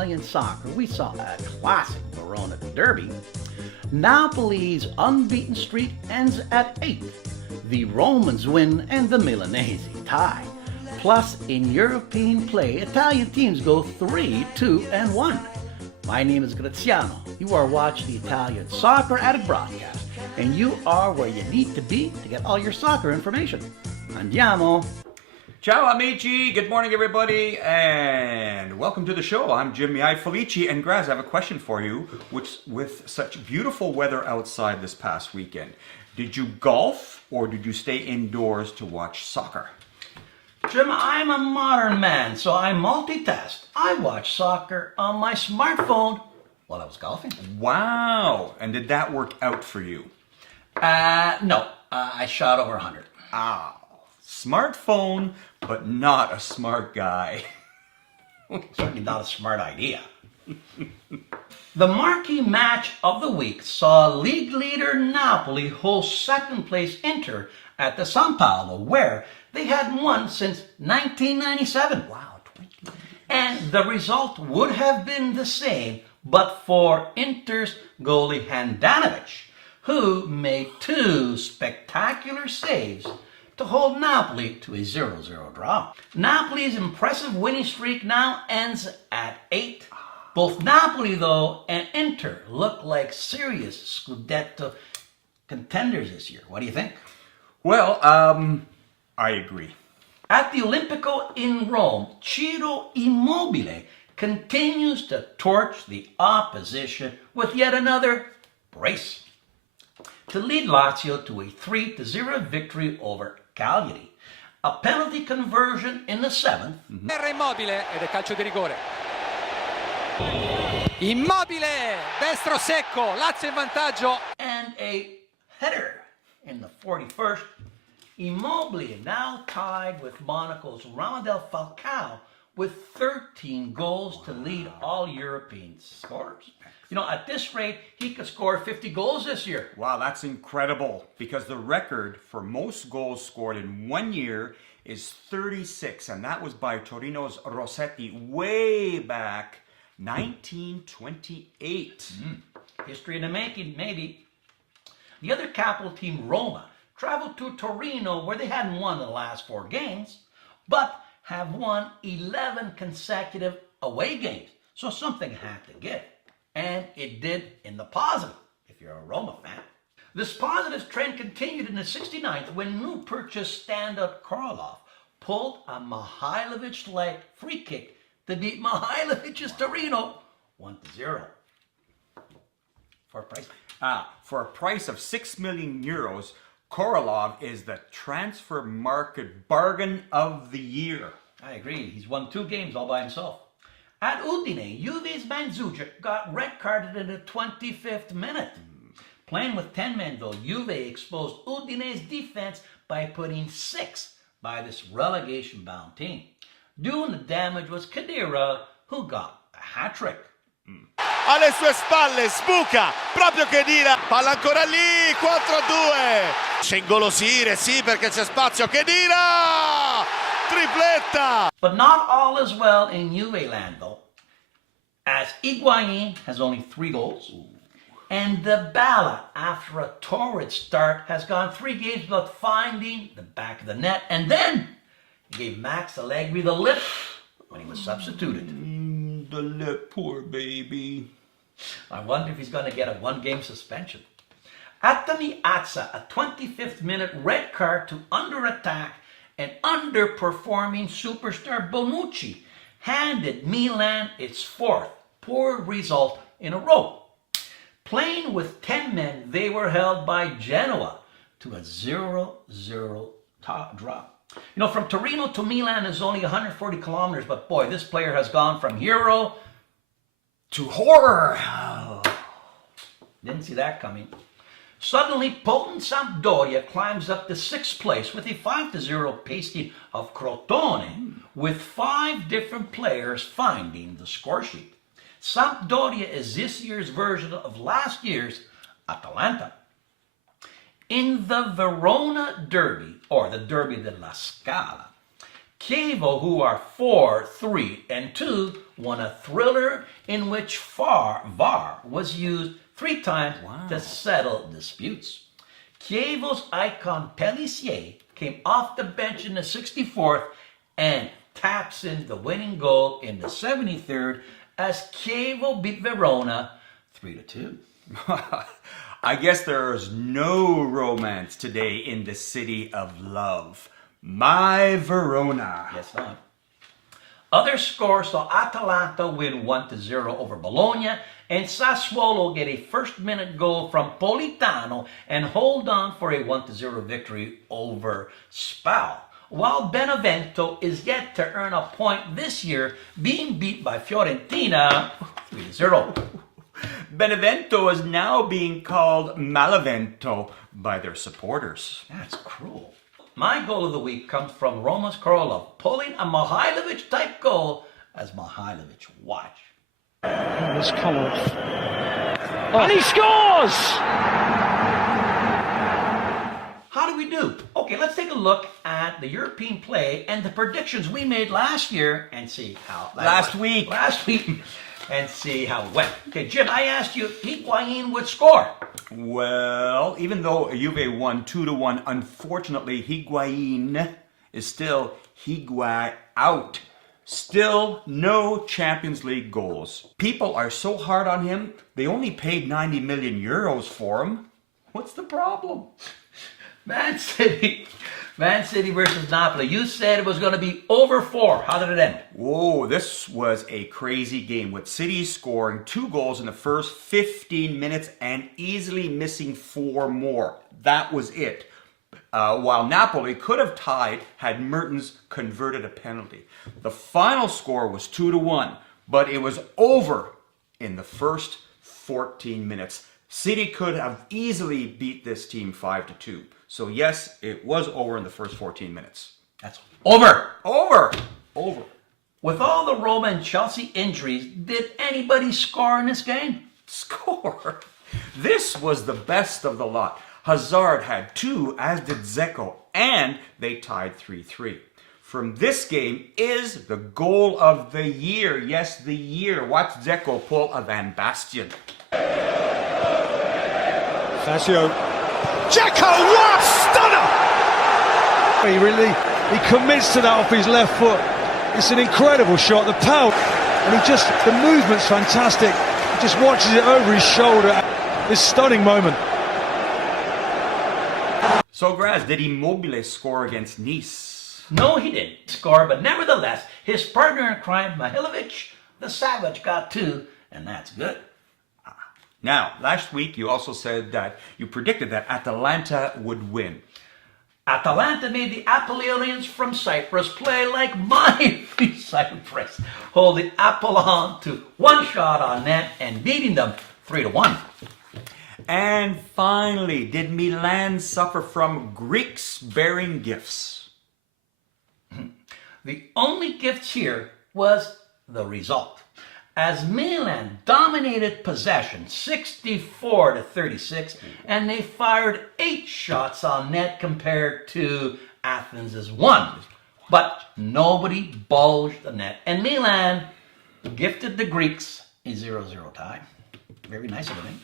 Italian soccer, we saw a classic Verona derby. Napoli's unbeaten streak ends at 8. The Romans win and the Milanese tie. Plus, in European play, Italian teams go 3-2-1. My name is Graziano. You are watching the Italian Soccer Addict broadcast, and you are where you need to be to get all your soccer information. Andiamo! Ciao amici, good morning everybody, and welcome to the show. I'm Jimmy Felici, and Graz, I have a question for you. With such beautiful weather outside this past weekend, did you golf or did you stay indoors to watch soccer? Jim, I'm a modern man, so I multitask. I watch soccer on my smartphone while I was golfing. Wow, and did that work out for you? No, I shot over 100. Ah, smartphone, but not a smart guy. Certainly not a smart idea. The marquee match of the week saw league leader Napoli host second place Inter at the San Paolo, where they hadn't won since 1997. Wow, 20. And the result would have been the same, but for Inter's goalie Handanovic, who made 2 spectacular saves to hold Napoli to a 0-0 draw. Napoli's impressive winning streak now ends at 8. Both Napoli, though, and Inter look like serious Scudetto contenders this year. What do you think? Well, I agree. At the Olimpico in Rome, Ciro Immobile continues to torch the opposition with yet another brace to lead Lazio to a 3-0 victory over Cagliari. A penalty conversion in the 7th. Terra Immobile ed è calcio di rigore. Immobile, destro secco, Lazio in vantaggio. And a header in the 41st. Immobile now tied with Monaco's Radamel Falcao with 13 goals to lead all European scorers. You know, at this rate, he could score 50 goals this year. Wow, that's incredible, because the record for most goals scored in 1 year is 36, and that was by Torino's Rossetti way back 1928. History in the making, maybe. The other capital team, Roma, traveled to Torino, where they hadn't won the last 4 games, but have won 11 consecutive away games. So something had to give. And it did in the positive, if you're a Roma fan. This positive trend continued in the 69th when new purchase standout Karloff pulled a Mihailovic-like free kick to beat Mihailovic's Torino 1-0. For a price. For a price of 6 million euros, Korolov is the transfer market bargain of the year. I agree. He's won 2 games all by himself. At Udine, Juve's Mandzukic got red carded in the 25th minute. Playing with 10 men, though, Juve exposed Udine's defense by putting 6 by this relegation-bound team. Doing the damage was Khedira, who got a hat-trick. Alle sue spalle sbuca proprio Khedira, palla ancora lì, 4-2. C'è ingolosire, sì, perché c'è spazio. Khedira, tripletta. But not all is well in Juve land, though, as Higuain has only 3 goals, and Dybala, after a torrid start, has gone 3 games without finding the back of the net, and then he gave Max Allegri the lip when he was substituted. The lip, poor baby. I wonder if he's going to get a 1-game suspension. At the Miazza, a 25th minute red card to under-attack and underperforming superstar Bonucci handed Milan its 4th poor result in a row. Playing with 10 men, they were held by Genoa to a 0-0 draw. You know, from Torino to Milan is only 140 kilometers, but boy, this player has gone from hero to horror. Didn't see that coming. Suddenly, potent Sampdoria climbs up to 6th place with a 5-0 pasting of Crotone, with 5 different players finding the score sheet. Sampdoria is this year's version of last year's Atalanta. In the Verona Derby, or the Derby della Scala, Chievo, who are 4-3-2, won a thriller in which VAR was used 3 times to settle disputes. Chievo's icon Pellissier came off the bench in the 64th and taps in the winning goal in the 73rd as Chievo beat Verona 3-2. I guess there's no romance today in the city of love. My Verona. Yes, not. Other scores saw Atalanta win 1-0 over Bologna and Sassuolo get a first-minute goal from Politano and hold on for a 1-0 victory over Spal. While Benevento is yet to earn a point this year, being beat by Fiorentina 3-0. Benevento is now being called Malavento by their supporters. That's cruel. My goal of the week comes from Roman Skorolov, pulling a Mihailovic-type goal as Mihailovic watch. There's Kolarov. And he scores! How do we do? Okay, let's take a look at the European play and the predictions we made last year and see how that Last went. week. Last week. And see how it went. Okay, Jim, I asked you if Higuain would score. Well, even though Juve won 2-1, unfortunately, Higuain is still Higuain out. Still no Champions League goals. People are so hard on him, they only paid 90 million euros for him. What's the problem? Man City versus Napoli. You said it was going to be over 4. How did it end? Whoa, this was a crazy game with City scoring 2 goals in the first 15 minutes and easily missing 4 more. That was it. While Napoli could have tied had Mertens converted a penalty. The final score was 2-1, but it was over in the first 14 minutes. City could have easily beat this team 5-2. So yes, it was over in the first 14 minutes. That's over. Over. With all the Roma and Chelsea injuries, did anybody score in this game? Score. This was the best of the lot. Hazard had 2, as did Dzeko, and they tied 3-3. From this game is the goal of the year. Yes, the year. Watch Dzeko pull a Van Basten. Fazio. Dzeko, what stunner! He commits to that off his left foot. It's an incredible shot, the power, and the movement's fantastic. He just watches it over his shoulder. This stunning moment. So, Graz, did Immobile score against Nice? No, he didn't score, but nevertheless, his partner in crime, Mihailovic, the Savage, got 2, and that's good. Now, last week you also said that you predicted that Atalanta would win. Atalanta made the Apollonians from Cyprus play like my Cyprus, holding Apollon to 1 shot on net and beating them 3-1. And finally, did Milan suffer from Greeks bearing gifts? The only gift here was the result. As Milan dominated possession 64-36, and they fired 8 shots on net compared to Athens' 1. But nobody bulged the net, and Milan gifted the Greeks a 0-0 tie. Very nice of them.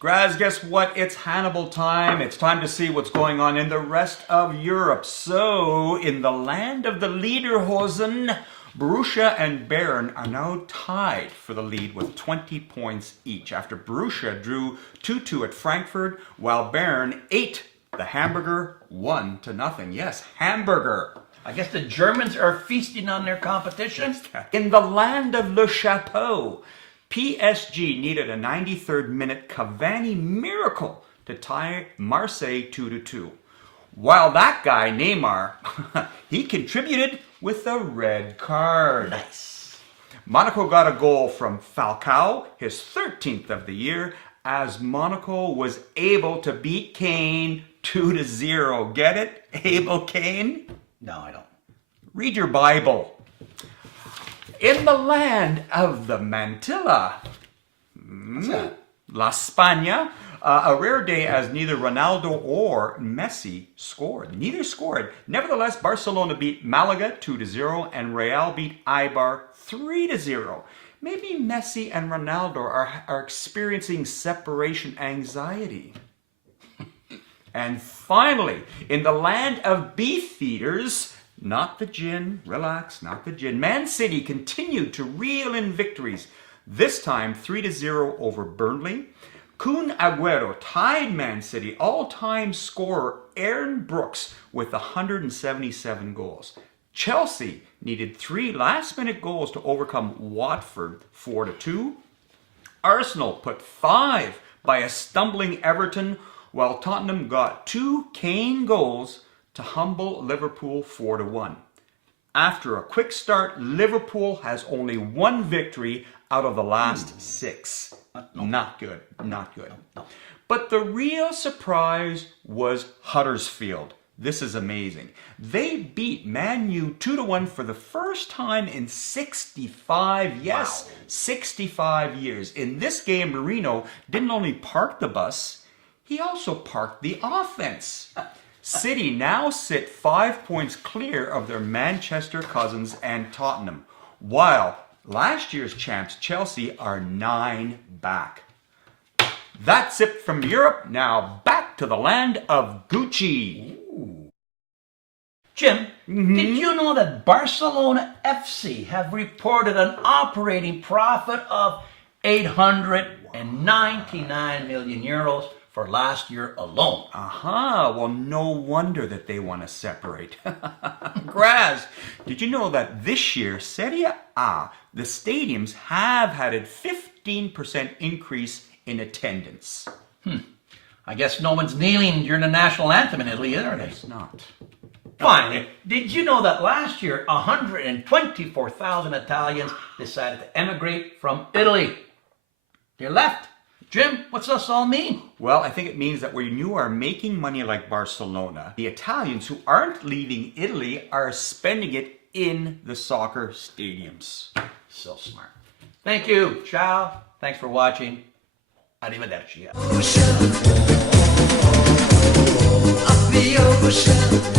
Graz, guess what? It's Hannibal time. It's time to see what's going on in the rest of Europe. So, in the land of the Lederhosen, Borussia and Bayern are now tied for the lead with 20 points each after Borussia drew 2-2 at Frankfurt, while Bayern ate the Hamburger 1-0. Yes, Hamburger. I guess the Germans are feasting on their competition. In the land of Le Chapeau, PSG needed a 93rd minute Cavani miracle to tie Marseille 2-2. While that guy, Neymar, he contributed with a red card. Nice. Monaco got a goal from Falcao, his 13th of the year, as Monaco was able to beat Kane 2-0. Get it? Abel Kane? No, I don't. Read your Bible. In the land of the Mantilla, What's that? La Spagna, A rare day as neither Ronaldo or Messi scored. Neither scored. Nevertheless, Barcelona beat Malaga 2-0 and Real beat Eibar 3-0. Maybe Messi and Ronaldo are experiencing separation anxiety. And finally, in the land of beef eaters, not the gin, relax, not the gin, Man City continued to reel in victories, this time 3-0 over Burnley. Kun Aguero tied Man City all-time scorer Aaron Brooks with 177 goals. Chelsea needed 3 last-minute goals to overcome Watford 4-2. Arsenal put 5 by a stumbling Everton, while Tottenham got 2 Kane goals to humble Liverpool 4-1. After a quick start, Liverpool has only 1 victory out of the last 6. Not good, not good. But the real surprise was Huddersfield. This is amazing. They beat Man U 2-1 for the first time in 65, yes, wow. 65 years. In this game, Mourinho didn't only park the bus, he also parked the offense. City now sit 5 points clear of their Manchester cousins and Tottenham, while last year's champs Chelsea are 9 back. That's it from Europe. Now back to the land of Gucci. Jim, did you know that Barcelona FC have reported an operating profit of 899 million euros for last year alone? Aha, well, no wonder that they want to separate. Graz, did you know that this year, Serie A, the stadiums have had a 15% increase in attendance? I guess no one's kneeling during the national anthem in Italy, is there? It's not. Finally, did you know that last year 124,000 Italians decided to emigrate from Italy? They left. Jim, what's this all mean? Well, I think it means that when you are making money like Barcelona, the Italians who aren't leaving Italy are spending it in the soccer stadiums. So smart. Thank you. Ciao. Thanks for watching. Arrivederci. Ocean, up the ocean.